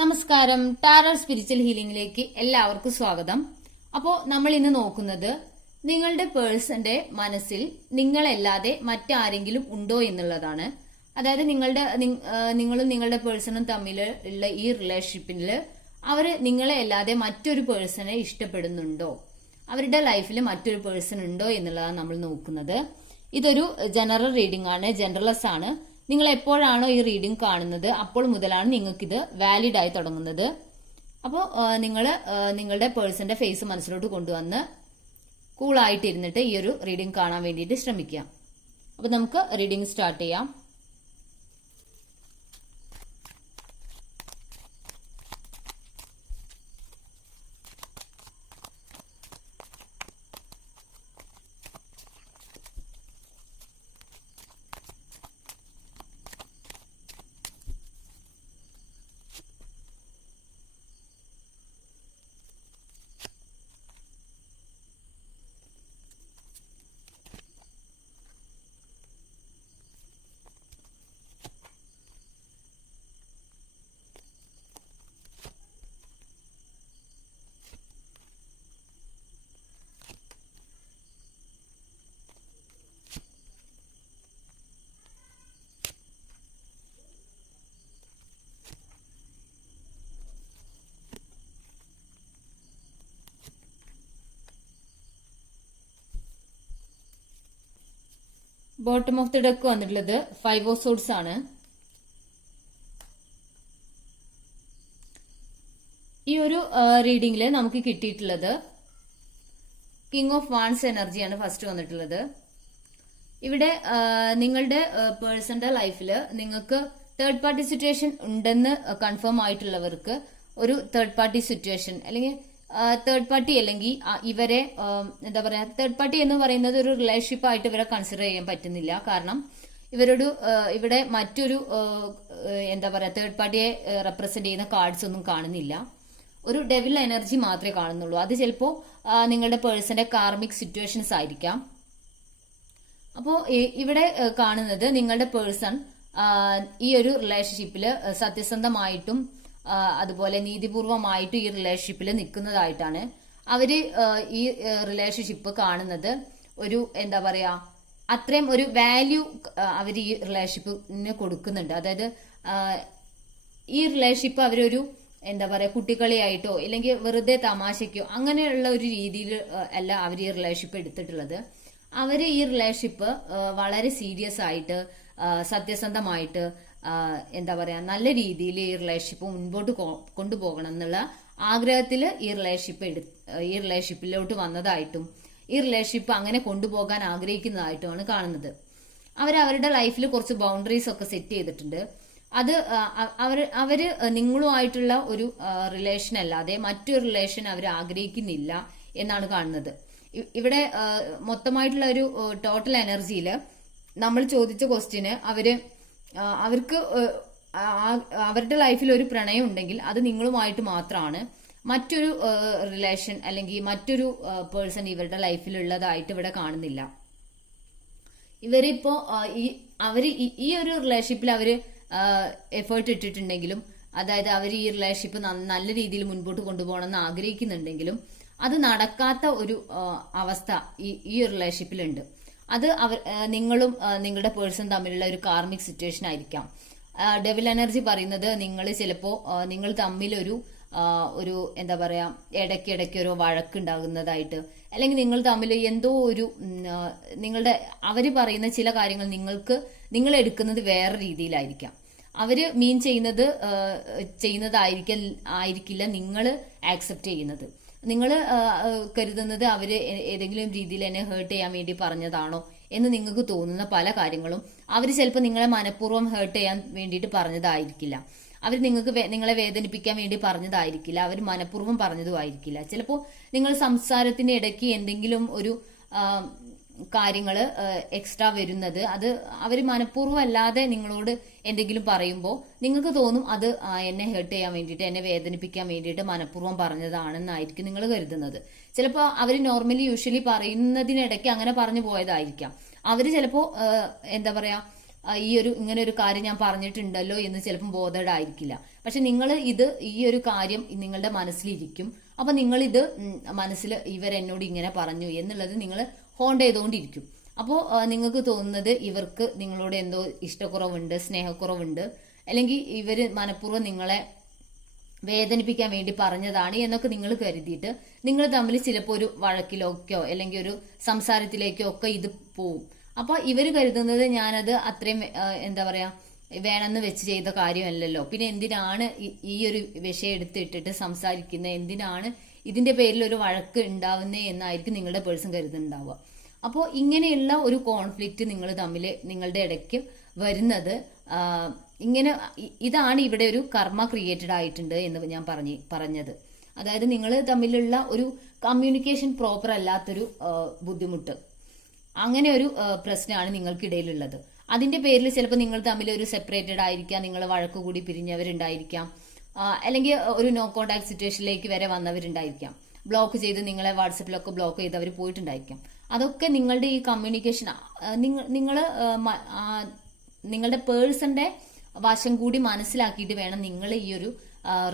നമസ്കാരം. Tarot spiritual ഹീലിംഗിലേക്ക് എല്ലാവർക്കും സ്വാഗതം. അപ്പോൾ നമ്മൾ ഇന്ന് നോക്കുന്നത് നിങ്ങളുടെ പേഴ്സന്റെ മനസ്സിൽ നിങ്ങളല്ലാതെ മറ്റാരെങ്കിലും ഉണ്ടോ എന്നുള്ളതാണ്. അതായത് നിങ്ങളും നിങ്ങളുടെ പേഴ്സണും തമ്മിൽ ഉള്ള ഈ റിലേഷൻഷിപ്പിൽ അവര് നിങ്ങളെ അല്ലാതെ മറ്റൊരു പേഴ്സണെ ഇഷ്ടപ്പെടുന്നുണ്ടോ, അവരുടെ ലൈഫിൽ മറ്റൊരു പേഴ്സൺ ഉണ്ടോ എന്നുള്ളതാണ് നമ്മൾ നോക്കുന്നത്. ഇതൊരു ജനറൽ റീഡിംഗ് ആണ്, ജനറലസ് ആണ്. നിങ്ങൾ എപ്പോഴാണോ ഈ റീഡിംഗ് കാണുന്നത് അപ്പോൾ മുതലാണ് നിങ്ങൾക്ക് ഇത് വാലിഡ് ആയി തുടങ്ങുന്നത്. അപ്പോൾ നിങ്ങൾ നിങ്ങളുടെ പേഴ്സന്റെ ഫേസ് മനസ്സിലോട്ട് കൊണ്ടുവന്ന് കൂളായിട്ടിരുന്നിട്ട് ഈ ഒരു റീഡിംഗ് കാണാൻ വേണ്ടിയിട്ട് ശ്രമിക്കുക. അപ്പോൾ നമുക്ക് റീഡിംഗ് സ്റ്റാർട്ട് ചെയ്യാം. ബോട്ടം ഓഫ് ദി ഡെക്ക് വന്നിട്ടുള്ളത് 5 ഓഫ് സോർഡ്സ് ആണ്. ഈ ഒരു റീഡിംഗില് നമുക്ക് കിട്ടിയിട്ടുള്ളത് കിങ് ഓഫ് വാൻസ് എനർജിയാണ് ഫസ്റ്റ് വന്നിട്ടുള്ളത്. ഇവിടെ നിങ്ങളുടെ പേഴ്സന്റെ ലൈഫിൽ നിങ്ങൾക്ക് തേർഡ് പാർട്ടി സിറ്റുവേഷൻ ഉണ്ടെന്ന് കൺഫേം ആയിട്ടുള്ളവർക്ക് ഒരു തേർഡ് പാർട്ടി സിറ്റുവേഷൻ അല്ലെങ്കിൽ തേർഡ് പാർട്ടി അല്ലെങ്കിൽ ഇവരെ എന്താ പറയാ, തേർഡ് പാർട്ടി എന്ന് പറയുന്നത് ഒരു റിലേഷൻഷിപ്പ് ആയിട്ട് ഇവരെ കൺസിഡർ ചെയ്യാൻ പറ്റുന്നില്ല. കാരണം ഇവിടെ മറ്റൊരു എന്താ പറയാ തേർഡ് പാർട്ടിയെ റെപ്രസെന്റ് ചെയ്യുന്ന കാർഡ്സ് ഒന്നും കാണുന്നില്ല. ഒരു ഡെവിൽ എനർജി മാത്രമേ കാണുന്നുള്ളൂ. അത് ചിലപ്പോ നിങ്ങളുടെ പേഴ്സന്റെ കാർമിക് സിറ്റുവേഷൻസ് ആയിരിക്കാം. അപ്പോ ഇവിടെ കാണുന്നത് നിങ്ങളുടെ പേഴ്സൺ ഈ ഒരു റിലേഷൻഷിപ്പില് സത്യസന്ധമായിട്ടും അതുപോലെ നീതിപൂർവമായിട്ടും ഈ റിലേഷൻഷിപ്പിൽ നിൽക്കുന്നതായിട്ടാണ്. അവര് ഈ റിലേഷൻഷിപ്പ് കാണുന്നത് ഒരു എന്താ പറയാ അത്രയും ഒരു വാല്യൂ അവർ ഈ റിലേഷൻഷിപ്പിന് കൊടുക്കുന്നുണ്ട്. അതായത് ഈ റിലേഷൻഷിപ്പ് അവരൊരു എന്താ പറയാ കുട്ടികളിയായിട്ടോ ഇല്ലെങ്കിൽ വെറുതെ തമാശയ്ക്കോ അങ്ങനെയുള്ള ഒരു രീതിയിൽ അല്ല അവർ ഈ റിലേഷൻഷിപ്പ് എടുത്തിട്ടുള്ളത്. അവര് ഈ റിലേഷൻഷിപ്പ് വളരെ സീരിയസ് ആയിട്ട് സത്യസന്ധമായിട്ട് എന്താ പറയാ നല്ല രീതിയിൽ ഈ റിലേഷൻഷിപ്പ് മുൻപോട്ട് കൊണ്ടുപോകണം എന്നുള്ള ആഗ്രഹത്തിൽ ഈ റിലേഷൻഷിപ്പിലോട്ട് വന്നതായിട്ടും ഈ റിലേഷൻഷിപ്പ് അങ്ങനെ കൊണ്ടുപോകാൻ ആഗ്രഹിക്കുന്നതായിട്ടുമാണ് കാണുന്നത്. അവരുടെ ലൈഫിൽ കുറച്ച് ബൗണ്ടറീസ് ഒക്കെ സെറ്റ് ചെയ്തിട്ടുണ്ട്. അത് അവര് നിങ്ങളുമായിട്ടുള്ള ഒരു റിലേഷൻ അല്ലാതെ മറ്റൊരു റിലേഷൻ അവർ ആഗ്രഹിക്കുന്നില്ല എന്നാണ് കാണുന്നത്. ഇവിടെ മൊത്തമായിട്ടുള്ള ഒരു ടോട്ടൽ എനർജിയില് നമ്മൾ ചോദിച്ച ക്വസ്റ്റ്യന് അവർക്ക് അവരുടെ ലൈഫിൽ ഒരു പ്രണയം ഉണ്ടെങ്കിൽ അത് നിങ്ങളുമായിട്ട് മാത്രമാണ്. മറ്റൊരു റിലേഷൻ അല്ലെങ്കിൽ മറ്റൊരു പേഴ്സൺ ഇവരുടെ ലൈഫിൽ ഉള്ളതായിട്ട് ഇവിടെ കാണുന്നില്ല. ഇവരിപ്പോ ഈ ഒരു റിലേഷൻഷിപ്പിൽ അവര് എഫേർട്ട് ഇട്ടിട്ടുണ്ടെങ്കിലും, അതായത് അവർ ഈ റിലേഷൻഷിപ്പ് നല്ല രീതിയിൽ മുൻപോട്ട് കൊണ്ടുപോകണമെന്ന് ആഗ്രഹിക്കുന്നുണ്ടെങ്കിലും അത് നടക്കാത്ത ഒരു അവസ്ഥ ഈ ഒരു റിലേഷൻഷിപ്പിലുണ്ട്. അത് നിങ്ങളും നിങ്ങളുടെ പേഴ്സൺ തമ്മിലുള്ള ഒരു കാർമിക് സിറ്റുവേഷൻ ആയിരിക്കാം. ഡെവിൽ എനർജി പറയുന്നത് നിങ്ങൾ തമ്മിൽ ഒരു എന്താ പറയാ ഇടയ്ക്കിടയ്ക്ക് ഒരു വഴക്കുണ്ടാകുന്നതായിട്ട്, അല്ലെങ്കിൽ നിങ്ങൾ തമ്മിൽ എന്തോ ഒരു അവര് പറയുന്ന ചില കാര്യങ്ങൾ നിങ്ങൾ എടുക്കുന്നത് വേറെ രീതിയിലായിരിക്കാം. അവര് മീൻ ചെയ്യുന്നതായിരിക്കില്ല നിങ്ങൾ ആക്സെപ്റ്റ് ചെയ്യുന്നത്. നിങ്ങൾ കരുതുന്നത് അവര് ഏതെങ്കിലും രീതിയിൽ എന്നെ ഹേർട്ട് ചെയ്യാൻ വേണ്ടി പറഞ്ഞതാണോ എന്ന് നിങ്ങൾക്ക് തോന്നുന്ന പല കാര്യങ്ങളും അവര് ചിലപ്പോൾ നിങ്ങളെ മനഃപൂർവ്വം ഹേർട്ട് ചെയ്യാൻ വേണ്ടിയിട്ട് പറഞ്ഞതായിരിക്കില്ല. അവർ നിങ്ങളെ വേദനിപ്പിക്കാൻ വേണ്ടി പറഞ്ഞതായിരിക്കില്ല. അവർ മനഃപൂർവ്വം പറഞ്ഞതും ആയിരിക്കില്ല. ചിലപ്പോൾ നിങ്ങൾ സംസാരത്തിന്റെ ഇടയ്ക്ക് എന്തെങ്കിലും ഒരു കാര്യങ്ങള് എക്സ്ട്രാ വരുന്നത് അത് അവര് മനഃപൂർവ്വം അല്ലാതെ നിങ്ങളോട് എന്തെങ്കിലും പറയുമ്പോൾ നിങ്ങൾക്ക് തോന്നും അത് എന്നെ ഹേർട്ട് ചെയ്യാൻ വേണ്ടിയിട്ട്, എന്നെ വേദനിപ്പിക്കാൻ വേണ്ടിയിട്ട് മനഃപൂർവ്വം പറഞ്ഞതാണെന്നായിരിക്കും നിങ്ങൾ കരുതുന്നത്. ചിലപ്പോൾ അവർ യൂഷ്വലി പറയുന്നതിനിടയ്ക്ക് അങ്ങനെ പറഞ്ഞു പോയതായിരിക്കാം. അവര് ചിലപ്പോ എന്താ പറയാ ഇങ്ങനെ ഒരു കാര്യം ഞാൻ പറഞ്ഞിട്ടുണ്ടല്ലോ എന്ന് ചിലപ്പോൾ ബോധേഡ് ആയിരിക്കില്ല. പക്ഷെ നിങ്ങൾ ഇത് ഈ ഒരു കാര്യം നിങ്ങളുടെ മനസ്സിലിരിക്കും. അപ്പൊ നിങ്ങൾ ഇത് മനസ്സിൽ ഇവരെന്നോട് ഇങ്ങനെ പറഞ്ഞു എന്നുള്ളത് നിങ്ങൾ ഹോണ്ട് ചെയ്തുകൊണ്ടിരിക്കും. അപ്പോൾ നിങ്ങൾക്ക് തോന്നുന്നത് ഇവർക്ക് നിങ്ങളോട് എന്തോ ഇഷ്ടക്കുറവുണ്ട്, സ്നേഹക്കുറവുണ്ട്, അല്ലെങ്കിൽ ഇവര് മനഃപൂർവ്വം നിങ്ങളെ വേദനിപ്പിക്കാൻ വേണ്ടി പറഞ്ഞതാണ് എന്നൊക്കെ നിങ്ങൾ കരുതിയിട്ട് നിങ്ങൾ തമ്മിൽ ചിലപ്പോൾ ഒരു വഴക്കിലേക്കോ അല്ലെങ്കിൽ ഒരു സംസാരത്തിലേക്കോ ഒക്കെ ഇത് പോവും. അപ്പൊ ഇവര് കരുതുന്നത് ഞാനത് അത്രയും എന്താ പറയാ വേണമെന്ന് വെച്ച് ചെയ്ത കാര്യമല്ലല്ലോ, പിന്നെ എന്തിനാണ് ഈ ഒരു വിഷയം എടുത്തിട്ടിട്ട് സംസാരിക്കുന്നത്, എന്തിനാണ് ഇതിന്റെ പേരിൽ ഒരു വഴക്ക് ഉണ്ടാവുന്നേ എന്നായിരിക്കും നിങ്ങളുടെ പേഴ്സൺ കരുതുന്നുണ്ടാവുക. അപ്പോൾ ഇങ്ങനെയുള്ള ഒരു കോൺഫ്ലിക്റ്റ് നിങ്ങൾ തമ്മിൽ നിങ്ങളുടെ ഇടയ്ക്ക് വരുന്നത് ഇങ്ങനെ ഇതാണ് ഇവിടെ ഒരു കർമ്മ ക്രിയേറ്റഡ് ആയിട്ടുണ്ട് എന്ന് ഞാൻ പറഞ്ഞത്. അതായത് നിങ്ങൾ തമ്മിലുള്ള ഒരു കമ്മ്യൂണിക്കേഷൻ പ്രോപ്പർ അല്ലാത്തൊരു ബുദ്ധിമുട്ട്, അങ്ങനെ ഒരു പ്രശ്നമാണ് നിങ്ങൾക്കിടയിലുള്ളത്. അതിന്റെ പേരിൽ ചിലപ്പോൾ നിങ്ങൾ തമ്മിൽ ഒരു സെപ്പറേറ്റഡ് ആയിരിക്കാം, നിങ്ങൾ വഴക്ക് കൂടി പിരിഞ്ഞവരുണ്ടായിരിക്കാം, അല്ലെങ്കിൽ ഒരു നോ കോണ്ടാക്ട് സിറ്റുവേഷനിലേക്ക് വരെ വന്നവരുണ്ടായിരിക്കാം, ബ്ലോക്ക് ചെയ്ത് നിങ്ങളെ വാട്സപ്പിലൊക്കെ ബ്ലോക്ക് ചെയ്ത് അവർ പോയിട്ടുണ്ടായിരിക്കാം. അതൊക്കെ നിങ്ങളുടെ ഈ കമ്മ്യൂണിക്കേഷൻ നിങ്ങളുടെ പേഴ്സന്റെ വശം കൂടി മനസ്സിലാക്കിയിട്ട് വേണം നിങ്ങൾ ഈ ഒരു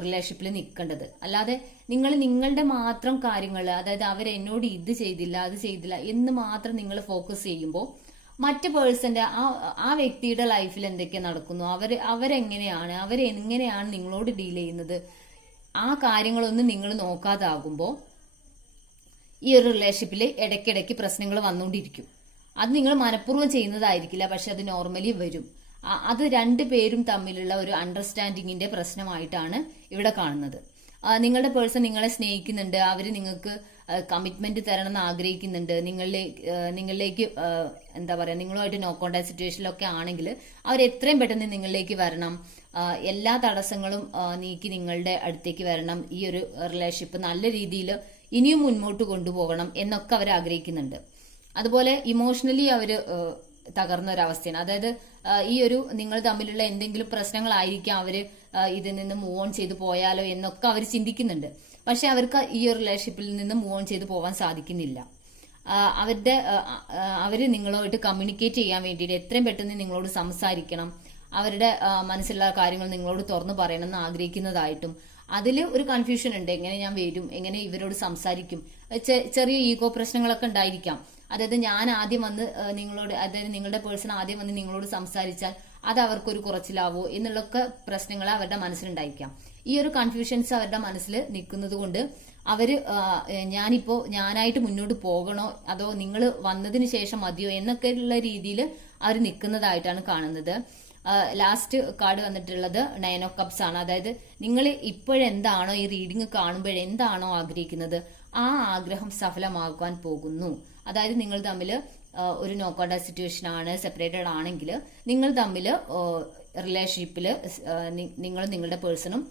റിലേഷൻഷിപ്പിൽ നിൽക്കേണ്ടത്. അല്ലാതെ നിങ്ങൾ നിങ്ങളുടെ മാത്രം കാര്യങ്ങൾ, അതായത് അവരെന്നോട് ഇത് ചെയ്തില്ല അത് ചെയ്തില്ല എന്ന് മാത്രം നിങ്ങൾ ഫോക്കസ് ചെയ്യുമ്പോൾ മറ്റു പേഴ്സന്റെ ആ വ്യക്തിയുടെ ലൈഫിൽ എന്തൊക്കെ നടക്കുന്നു, അവരെങ്ങനെയാണ് നിങ്ങളോട് ഡീൽ ചെയ്യുന്നത്, ആ കാര്യങ്ങളൊന്നും നിങ്ങൾ നോക്കാതാകുമ്പോൾ ഈ ഒരു റിലേഷൻഷിപ്പിൽ ഇടയ്ക്കിടയ്ക്ക് പ്രശ്നങ്ങൾ വന്നുകൊണ്ടിരിക്കും. അത് നിങ്ങൾ മനഃപൂർവ്വം ചെയ്യുന്നതായിരിക്കില്ല, പക്ഷെ അത് നോർമലി വരും. അത് രണ്ടുപേരും തമ്മിലുള്ള ഒരു അണ്ടർസ്റ്റാൻഡിങ്ങിന്റെ പ്രശ്നമായിട്ടാണ് ഇവിടെ കാണുന്നത്. നിങ്ങളുടെ പേഴ്സൺ നിങ്ങളെ സ്നേഹിക്കുന്നുണ്ട്, അവർ നിങ്ങൾക്ക് കമ്മിറ്റ്മെന്റ് തരണം എന്ന് ആഗ്രഹിക്കുന്നുണ്ട്, നിങ്ങളിലേക്ക് എന്താ പറയാ നിങ്ങളുമായിട്ട് നോ കോണ്ടാക്ട് സിറ്റുവേഷനിലൊക്കെ ആണെങ്കിൽ അവർ എത്രയും പെട്ടെന്ന് നിങ്ങളിലേക്ക് വരണം, എല്ലാ തടസ്സങ്ങളും നീക്കി നിങ്ങളുടെ അടുത്തേക്ക് വരണം, ഈ ഒരു റിലേഷൻഷിപ്പ് നല്ല രീതിയിൽ ഇനിയും മുന്നോട്ട് കൊണ്ടുപോകണം എന്നൊക്കെ അവർ ആഗ്രഹിക്കുന്നുണ്ട്. അതുപോലെ ഇമോഷണലി അവര് തകർന്ന ഒരവസ്ഥയാണ്. അതായത് ഈ ഒരു നിങ്ങൾ തമ്മിലുള്ള എന്തെങ്കിലും പ്രശ്നങ്ങളായിരിക്കാം അവര് ഇതിൽ നിന്ന് മൂവ് ഓൺ ചെയ്ത് പോയാലോ എന്നൊക്കെ അവർ ചിന്തിക്കുന്നുണ്ട്. പക്ഷെ അവർക്ക് ഈ ഒരു റിലേഷൻഷിപ്പിൽ നിന്ന് മൂവ് ഓൺ ചെയ്ത് പോകാൻ സാധിക്കുന്നില്ല. അവര് നിങ്ങളുമായിട്ട് കമ്മ്യൂണിക്കേറ്റ് ചെയ്യാൻ വേണ്ടിയിട്ട് എത്രയും പെട്ടെന്ന് നിങ്ങളോട് സംസാരിക്കണം, അവരുടെ മനസ്സിലുള്ള കാര്യങ്ങൾ നിങ്ങളോട് തുറന്നു പറയണം എന്ന് ആഗ്രഹിക്കുന്നതായിട്ടും അതിൽ ഒരു കൺഫ്യൂഷൻ ഉണ്ട്. എങ്ങനെ ഞാൻ വരും, എങ്ങനെ ഇവരോട് സംസാരിക്കും, ചെറിയ ഈഗോ പ്രശ്നങ്ങളൊക്കെ ഉണ്ടായിരിക്കാം. അതായത് ഞാൻ ആദ്യം വന്ന് നിങ്ങളോട്, അതായത് നിങ്ങളുടെ പേഴ്സൺ ആദ്യം വന്ന് നിങ്ങളോട് സംസാരിച്ചാൽ അത് അവർക്കൊരു കുറച്ചിലാവോ എന്നുള്ളൊക്കെ പ്രശ്നങ്ങൾ അവരുടെ മനസ്സിലുണ്ടായിരിക്കാം. ഈ ഒരു കൺഫ്യൂഷൻസ് അവരുടെ മനസ്സിൽ നിൽക്കുന്നത് കൊണ്ട് അവര് ഞാനായിട്ട് മുന്നോട്ട് പോകണോ അതോ നിങ്ങൾ വന്നതിന് ശേഷം മതിയോ എന്നൊക്കെയുള്ള രീതിയിൽ അവർ നിൽക്കുന്നതായിട്ടാണ് കാണുന്നത്. ലാസ്റ്റ് കാർഡ് വന്നിട്ടുള്ളത് 9 of Cups ആണ്. അതായത് നിങ്ങൾ ഇപ്പോഴെന്താണോ ഈ റീഡിംഗ് കാണുമ്പോഴെന്താണോ ആഗ്രഹിക്കുന്നത് ആ ആഗ്രഹം സഫലമാകാൻ പോകുന്നു. അതായത് നിങ്ങൾ തമ്മിൽ ഒരു നോ കോണ്ടാക്ട് സിറ്റുവേഷൻ ആണ്, സെപ്പറേറ്റഡ് ആണെങ്കിൽ നിങ്ങൾ തമ്മിൽ റിലേഷൻഷിപ്പിൽ നിങ്ങളും നിങ്ങളുടെ പേഴ്സണും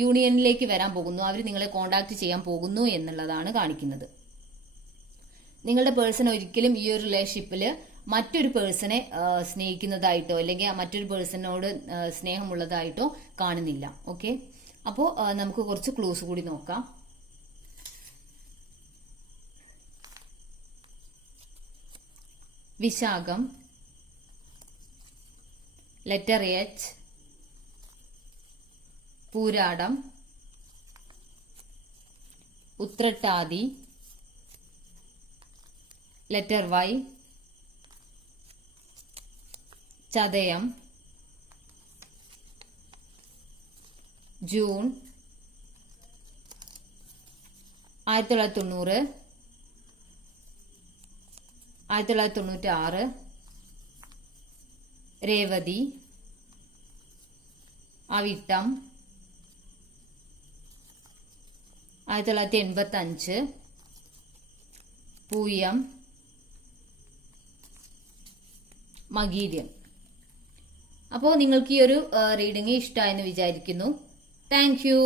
യൂണിയനിലേക്ക് വരാൻ പോകുന്നു, അവർ നിങ്ങളെ കോണ്ടാക്ട് ചെയ്യാൻ പോകുന്നു എന്നുള്ളതാണ് കാണിക്കുന്നത്. നിങ്ങളുടെ പേഴ്സൺ ഒരിക്കലും ഈ ഒരു റിലേഷൻഷിപ്പിൽ മറ്റൊരു പേഴ്സണെ സ്നേഹിക്കുന്നതായിട്ടോ അല്ലെങ്കിൽ മറ്റൊരു പേഴ്സണോട് സ്നേഹമുള്ളതായിട്ടോ കാണുന്നില്ല. ഓക്കെ, അപ്പോൾ നമുക്ക് കുറച്ച് ക്ലൂസ് കൂടി നോക്കാം. വിശാഖം, letter H, Pooradam, Uthrattathi, letter Y, ചതയം, ജൂൺ 1990, 1996, രേവതി, അവിട്ടം 1985, പൂയം, മകീര്യം. അപ്പോൾ നിങ്ങൾക്ക് ഈ ഒരു റീഡിംഗ് ഇഷ്ടമായെന്ന് വിചാരിക്കുന്നു. Thank you.